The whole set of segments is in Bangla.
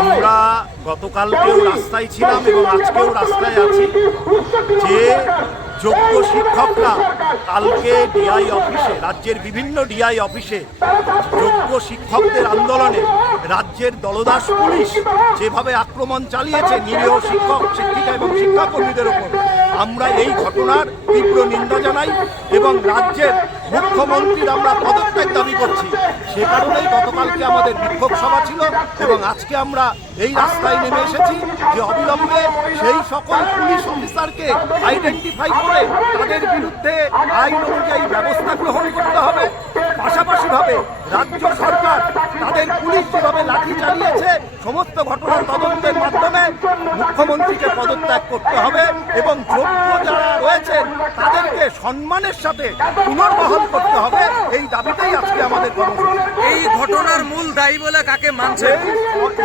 আমরা গতকালকেও রাস্তায় ছিলাম এবং আজকেও রাস্তায় আছি যে যোগ্য শিক্ষকরা কালকে ডিআই অফিসে, রাজ্যের বিভিন্ন ডিআই অফিসে যোগ্য শিক্ষকদের আন্দোলনে রাজ্যের দলদাস পুলিশ যেভাবে আক্রমণ চালিয়েছে নিরীহ শিক্ষক, শিক্ষিকা এবং শিক্ষাকর্মীদের ওপর, আমরা এই ঘটনার তীব্র নিন্দা জানাই এবং রাজ্যের মুখ্যমন্ত্রীর আমরা পদত্যাগ দাবি করছি। সে কারণেই গতকালকে আমাদের বিক্ষোভ সভা ছিল এবং আজকে আমরা এই রাস্তায় নেমে এসেছি যে অবিলম্বে সেই সকল পুলিশ অফিসারকে আইডেন্টিফাই করে তাদের বিরুদ্ধে আইন অনুযায়ী ব্যবস্থা গ্রহণ করতে হবে। পাশাপাশিভাবে রাজ্য সরকার তাদের পুলিশ যেভাবে লাঠি চালিয়েছে সমস্ত ঘটনার তদন্তের মাধ্যমে মুখ্যমন্ত্রীকে পদত্যাগ করতে হবে এবং যোগ্য যারা রয়েছেন তাদেরকে সম্মানের সাথে পুনর্বহাল করতে হবে। এই দাবিতেই আজকে আমাদের কর্মসূচি। এই ঘটনার মূল দায়ী বলে কাকে মানছে?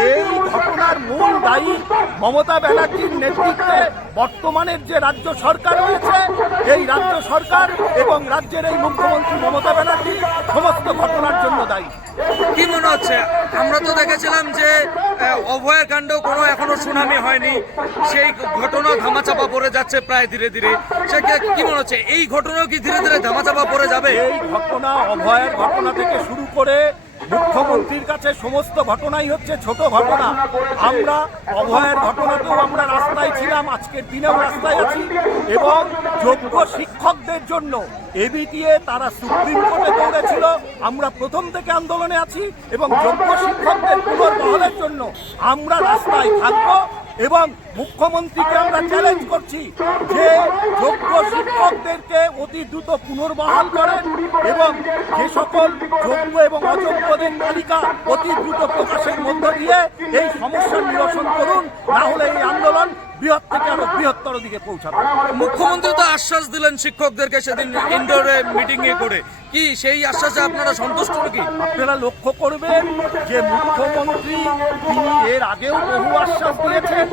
এই ঘটনার মূল দায়ী মমতা ব্যানার্জির নেতৃত্বে বর্তমানের যে রাজ্য সরকার রয়েছে, এই রাজ্য সরকার এবং রাজ্যের এই মুখ্যমন্ত্রী মমতা ব্যানার্জি সমস্ত ঘটনার জন্য দায়ী। কি মনে হচ্ছে? আমরা তো দেখেছিলাম যে অভয়ের কাণ্ড কোনো এখনো সুনামি হয়নি, সেই ঘটনা ধামাচাপা পড়ে যাচ্ছে প্রায় ধীরে ধীরে। সে কি মনে হচ্ছে এই ঘটনাও কি ধীরে ধীরে ধামাচাপা পড়ে যাবে? এই ঘটনা, অভয়ের ঘটনা থেকে শুরু করে মুখ্যমন্ত্রীর কাছে সমস্ত ঘটনাই হচ্ছে ছোট ঘটনা। আমরা অভয়ের ঘটনাতেও আমরা রাস্তায় ছিলাম, আজকের দিনেও রাস্তায় আছি এবং যোগ্য শিক্ষকদের জন্য এবিটিএ তারা সুপ্রিম কোর্টে দৌড়েছিল। আমরা প্রথম থেকে আন্দোলনে আছি এবং যোগ্য শিক্ষকদের পুনর্বহালের জন্য আমরা রাস্তায় থাকবো এবং মুখ্যমন্ত্রীকে আমরা চ্যালেঞ্জ করছি যে যোগ্য শিক্ষকদেরকে অতি দ্রুত পুনর্বহাল করেন এবং যে সকল যোগ্য এবং অযোগ্যদের তালিকা অতি দ্রুত প্রকাশের মধ্য দিয়ে এই সমস্যার নিরসন করুন, না হলে এই আন্দোলন বৃহৎ থেকে আরো বৃহত্তর দিকে পৌঁছাবে। মুখ্যমন্ত্রী তো আশ্বাস দিলেন শিক্ষকদেরকে সেদিন ইনডোরে মিটিং এ করে, কি সেই আশ্বাসে আপনারা সন্তুষ্ট নাকি? আপনারা লক্ষ্য করবেন যে মুখ্যমন্ত্রী তিনি এর আগেও বহু আশ্বাস দিয়েছেন,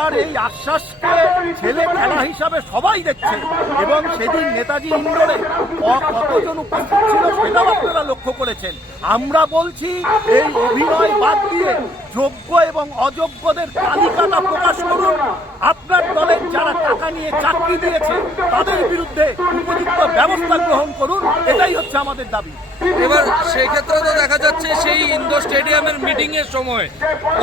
আর এই আশ্বাসকে ছেলে খেলা হিসাবে সবাই দেখছে এবং সেদিন নেতাজি ইন্ডোরে কতজন উপস্থিত ছিল সেটাও আপনারা লক্ষ্য করেছেন। আমরা বলছি এই অভিনয় বাদ দিয়ে যোগ্য এবং অযোগ্যদের তালিকাটা প্রকাশ করুন। আপনার দলের যারা টাকা নিয়ে চাকরি দিয়েছে তাদের বিরুদ্ধে উপযুক্ত ব্যবস্থা গ্রহণ করুন, এটাই হচ্ছে আমাদের দাবি। এবার সেই ক্ষেত্রে তো দেখা যাচ্ছে সেই ইন্ডোর স্টেডিয়ামের মিটিং এর সময়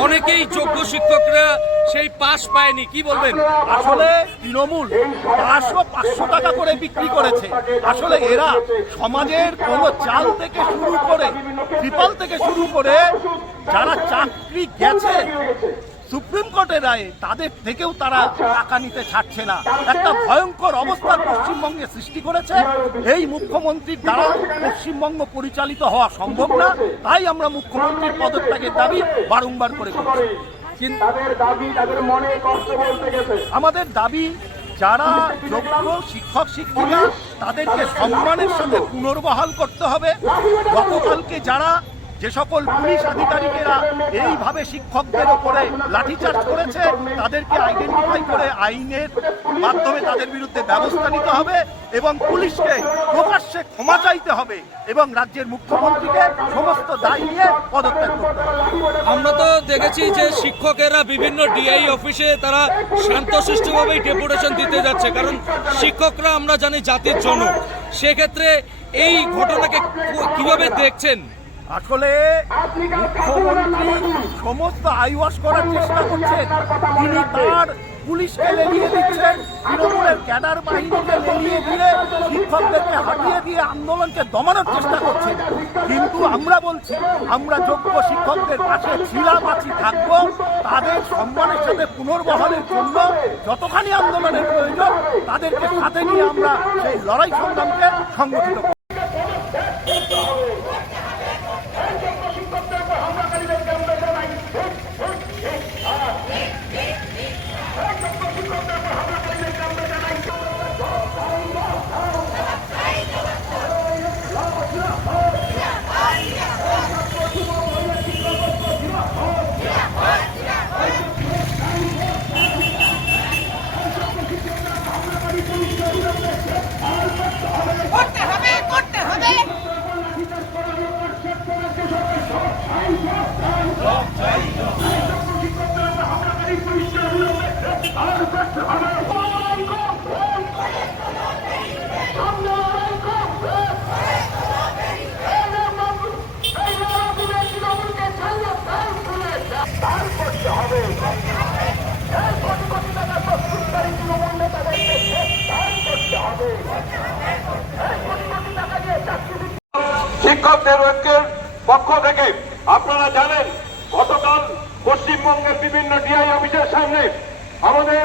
অনেকেই যোগ্য শিক্ষকরা সেই পাস পায়নি, কি বলবেন? আসলে তৃণমূল পাঁচশো টাকা করে বিক্রি করেছে। আসলে এরা সমাজের কোনো চাল থেকে শুরু করে ত্রিপাল থেকে শুরু করে যারা চাকরি গেছে সুপ্রিম কোর্টের রায়ে তাদের থেকেও তারা টাকা নিতে ছাড়ছে না। একটা ভয়ঙ্কর অবস্থার পশ্চিমবঙ্গে সৃষ্টি করেছে। এই মুখ্যমন্ত্রীর দ্বারা পশ্চিমবঙ্গ পরিচালিত হওয়া সম্ভব না, তাই আমরা মুখ্যমন্ত্রীর পদত্যাগের দাবি বারংবার করে করছি। আমাদের দাবি যারা যোগ্য শিক্ষক শিক্ষিকা তাদেরকে সম্মানের সাথে পুনর্বহাল করতে হবে। গতকালকে যারা যে সকল পুলিশ আধিকারিকেরা এইভাবে শিক্ষকদের ওপরে লাঠিচার্জ করেছে তাদেরকে আইডেন্টিফাই করে আইনের মাধ্যমে তাদের বিরুদ্ধে ব্যবস্থা নিতে হবে এবং পুলিশকে প্রকাশ্যে ক্ষমা চাইতে হবে এবং রাজ্যের মুখ্যমন্ত্রীকে সমস্ত দায় নিয়ে পদত্যাগ করতে হবে। আমরা তো দেখেছি যে শিক্ষকেরা বিভিন্ন ডিআই অফিসে তারা শান্তশিষ্টভাবেই ডেপুটেশন দিতে যাচ্ছে, কারণ শিক্ষকরা আমরা জানি জাতির জনক। সেক্ষেত্রে এই ঘটনাকে কিভাবে দেখছেন? আসলে মুখ্যমন্ত্রী সমস্ত আইওয়াশ করার চেষ্টা করছেন। তিনি তার পুলিশকে লেলিয়ে দিচ্ছেন, তৃণমূলের ক্যাডার বাহিনীকে লেলিয়ে দিয়ে শিক্ষকদেরকে হাঁটিয়ে দিয়ে আন্দোলনকে দমানোর চেষ্টা করছেন। কিন্তু আমরা বলছি আমরা যোগ্য শিক্ষকদের পাশে ছিলাম, আছি, থাকবো। তাদের সম্মানের সাথে পুনর্বহালের জন্য যতখানি আন্দোলনের প্রয়োজন তাদেরকে সাথে নিয়ে আমরা সেই লড়াই সংগ্রামকে সংগঠিত করব। করতে হবে দান করতে হবে। এই কোটি কোটি টাকা প্রস্তুতকারী তৃণমূল নেতাদেরকে দান করতে হবে। এই কোটি কোটি টাকা দিয়ে চাকরি শিক্ষকদের ঐক্যের পক্ষ থেকে আপনারা জানেন গতকাল পশ্চিমবঙ্গের বিভিন্ন ডিআই অফিসের সামনে আমাদের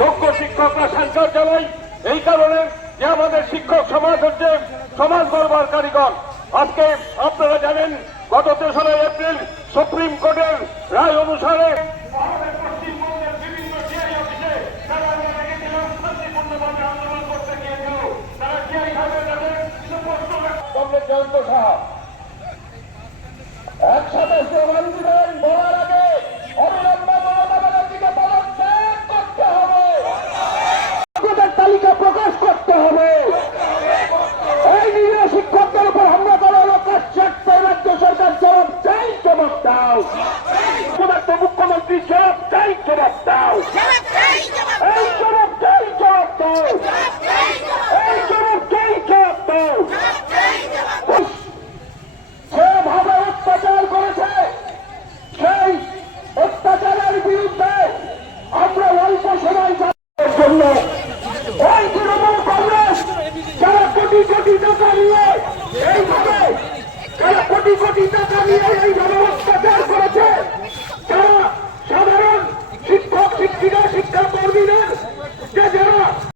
যোগ্য শিক্ষকরা সেন্টার চালায় এই কারণে যে আমাদের শিক্ষক সমাজ হচ্ছে সমাজ গড়বার কারিগর। আজকে আপনারা জানেন গত 3রা এপ্রিল সুপ্রিম কোর্টের রায় অনুসারে আমাদের পশ্চিমবঙ্গের বিভিন্ন ডিআই অফিসে তারা আমরা দেখেছিলাম শান্তিপূর্ণভাবে আন্দোলন করতে গিয়েছিল। তারা ডিআই সাহেবের কাছে কমরেড জয়ন্ত সাহা একসাথে স্লোগান দিবেন, বলার আগে অবিলম্বে মমতা ব্যানার্জিকে পদত্যাগ করতে হবে, তালিকা প্রকাশ করতে হবে। এই নিরীহ শিক্ষকদের উপর হামলা করা হলো রাজ্য সরকার জবাব চাই, জবাব দাও। পদার্থ মুখ্যমন্ত্রী জবাব চাই, জবাব দাও। এই জবাব চাই, জবাব দাও। এই জবাব চাই, জবাব দাও। যেভাবে অত্যাচার করেছে সেই অত্যাচারের বিরুদ্ধে আমরা অল্প সময় জন্য ওই তৃণমূল কংগ্রেস যারা কোটি কোটি টাকা নিয়ে এইভাবে এইভাবে